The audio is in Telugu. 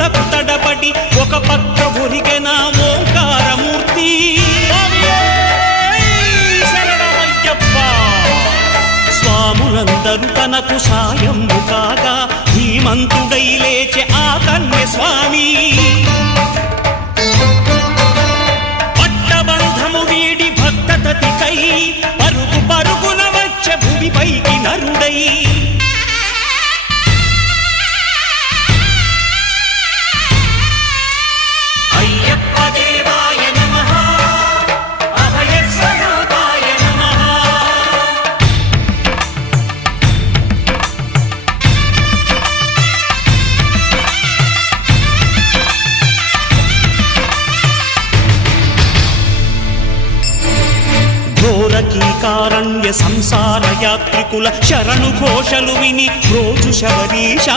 అడుగులకు తడబడి ఒక పక్క ఒరిగెన ఓంకారమూర్తి. స్వాములందరూ తనకు సాయము కాగా ధీమంతుడై లేచె ఆ కన్య స్వామి. పట్టబంధము వీడి భక్తతతికై పరుగు పరుగున వచ్చె భూమిపైకి నరుడై. ఘోరకీకారణ్య సంసార యాత్రికుల శరణు ఘోషలు విని రోజు శబరీష.